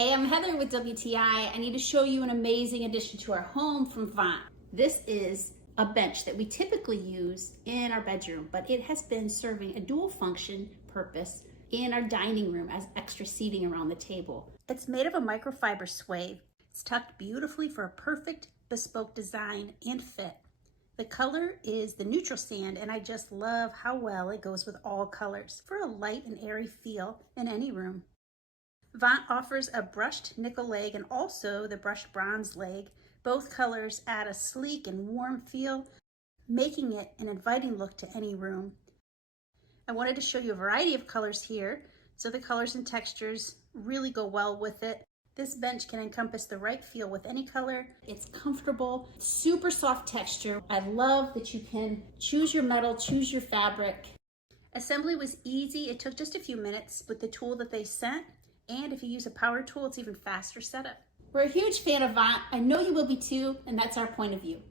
Hey, I'm Heather with WTI. I need to show you an amazing addition to our home from VANT. This is a bench that we typically use in our bedroom, but it has been serving a dual function purpose in our dining room as extra seating around the table. It's made of a microfiber suede. It's tucked beautifully for a perfect bespoke design and fit. The color is the neutral sand, and I just love how well it goes with all colors for a light and airy feel in any room. VANT offers a brushed nickel leg and also the brushed bronze leg. Both colors add a sleek and warm feel, making it an inviting look to any room. I wanted to show you a variety of colors here, so the colors and textures really go well with it. This bench can encompass the right feel with any color. It's comfortable, super soft texture. I love that you can choose your metal, choose your fabric. Assembly was easy. It took just a few minutes with the tool that they sent. And if you use a power tool, it's even faster setup. We're a huge fan of VANT. I know you will be too, and that's our point of view.